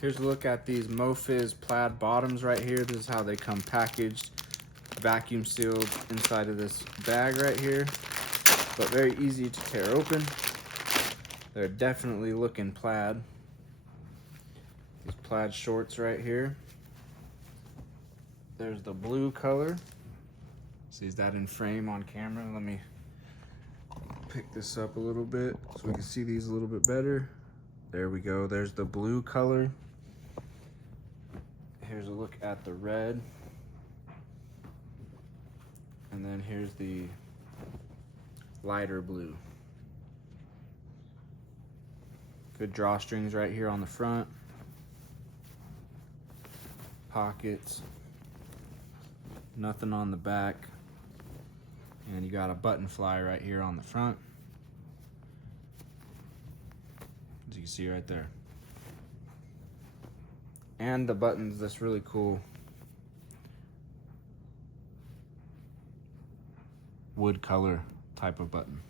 Here's a look at these MoFiz plaid bottoms right here. This is how they come packaged, vacuum sealed inside of this bag right here, but very easy to tear open. They're definitely looking plaid. These plaid shorts right here. There's the blue color. See that in frame on camera. Let me pick this up a little bit so we can see these a little bit better. There we go. There's the blue color. Here's a look at the red. And then here's the lighter blue. Good drawstrings right here on the front. Pockets. Nothing on the back. And you got a button fly right here on the front. As you can see right there. And the button's this really cool wood color type of button.